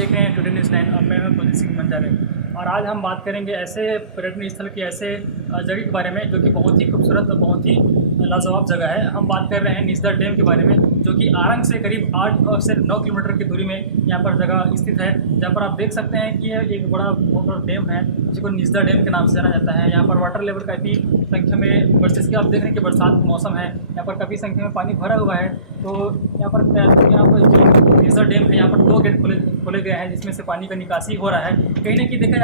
देख रहे हैं टुडे न्यूज़ 9 और मैं हूं कुलदीप सिंह बंजारे। और आज हम बात करेंगे ऐसे पर्यटन स्थल की ऐसे जगह के बारे में जो कि बहुत ही खूबसूरत और बहुत ही लाजवाब जगह है। हम बात कर रहे हैं निजदा डैम के बारे में, जो कि आरंग से करीब 8 और से 9 किलोमीटर की दूरी में यहाँ पर जगह स्थित है, जहाँ पर आप देख सकते हैं कि यह एक बहुत बड़ा डैम है जिसको निजदा डैम के नाम से जाना जाता है। यहाँ पर वाटर लेवल काफ़ी संख्या में बरसात की आप देख रहे हैं कि बरसात का मौसम है, यहाँ पर काफ़ी संख्या में पानी भरा हुआ है। तो यहाँ पर जो निजदा डैम है, यहाँ पर 2 गेट खोले गए हैं जिसमें से पानी का निकासी हो रहा है। कहीं ना कहीं देखा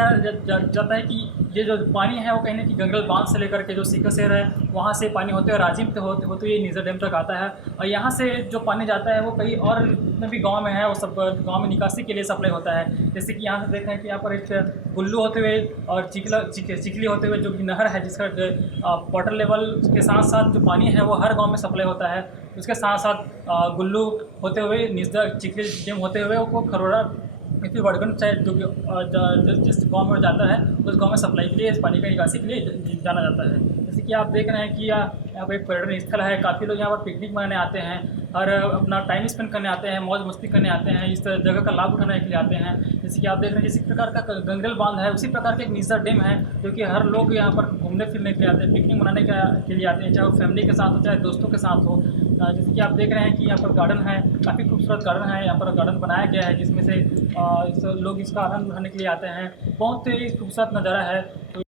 जाता है कि ये जो पानी है वो कहीं ना कहीं गंगल बांध से लेकर के जो सीकर शहर है वहाँ से पानी होते हुए राजिम से होते होते ये निजदा डैम तक आता है। और यहाँ से जो पानी जाता है वो कई और जितने भी गांव में है वो सब गांव में निकासी के लिए सप्लाई होता है। जैसे कि यहाँ से देख रहे हैं कि यहाँ पर एक गुल्लू होते हुए और चिखली होते हुए जो कि नहर है जिसका वाटर लेवल के साथ साथ जो पानी है वो हर गाँव में सप्लाई होता है। उसके साथ साथ गुल्लू होते हुए निजदा चिखली डैम होते हुए वो खरोड़ा फिर वडगन साइड जो कि जिस गाँव में जाता है उस गाँव में सप्लाई के लिए इस पानी का निकासी के लिए जाना जाता है। जैसे कि आप देख रहे हैं कि यहाँ पर एक पर्यटन स्थल है, काफ़ी लोग यहाँ पर पिकनिक मनाने आते हैं और अपना टाइम स्पेंड करने आते हैं, मौज मस्ती करने आते हैं, इस जगह का लाभ उठाने के लिए आते हैं। जैसे कि आप देख रहे हैं जिस प्रकार का गंगरेल बांध है उसी प्रकार का एक निजदा डैम है जो कि हर लोग यहाँ पर घूमने फिरने के लिए आते हैं, पिकनिक मनाने के लिए आते हैं, चाहे वो फैमिली के साथ हो चाहे दोस्तों के साथ हो। जैसे कि आप देख रहे हैं कि यहाँ पर गार्डन है, काफ़ी खूबसूरत गार्डन है, यहाँ पर गार्डन बनाया गया है जिसमें से लोग इसका आनंद उठाने के लिए आते हैं। बहुत ही खूबसूरत नज़ारा है। तो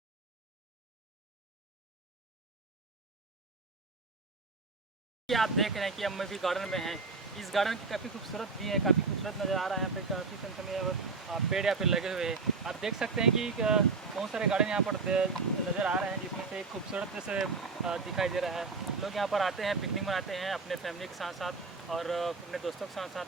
ये आप देख रहे हैं कि हम भी गार्डन में हैं। इस गार्डन की काफ़ी खूबसूरत भी है, काफ़ी खूबसूरत नज़र आ रहा है। यहाँ पे काफ़ी संख्या में पेड़ यहाँ पे लगे हुए हैं। आप देख सकते हैं कि बहुत सारे गार्डन यहाँ पर नज़र आ रहे हैं जिसमें से खूबसूरत से दिखाई दे रहा है। लोग यहाँ पर आते हैं, पिकनिक मनाते हैं अपने फैमिली के साथ साथ और अपने दोस्तों के साथ साथ।